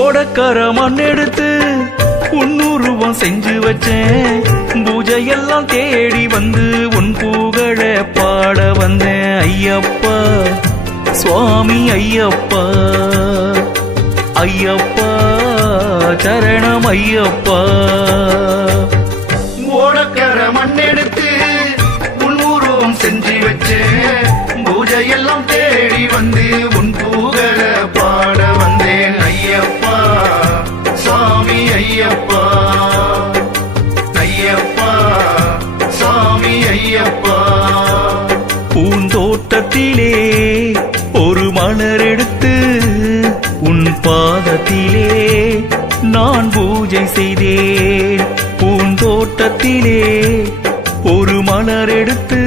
ஓடக்கர மண் எடுத்து உன்னுருவம் செஞ்சு வச்சேன். பூஜையெல்லாம் தேடி வந்து உன் புகழ பாட வந்தேன். ஐயப்பா சுவாமி ஐயப்பா, ஐயப்பா சரணம் ஐயப்பா. ஓடக்கர மண் எடுத்து உன்னுருவம் செஞ்சு வச்சேன். பூஜையெல்லாம் தேடி வந்து உன் புகழ பாட வந்தேன். ஐயப்பா சாமி ஐயப்பா, ஐயப்பா சாமி ஐயப்பா. பூந்தோட்டத்திலே ஒரு மலர் எடுத்து உன் பாதத்திலே நான் பூஜை செய்தேன். பூந்தோட்டத்திலே ஒரு மலர் எடுத்து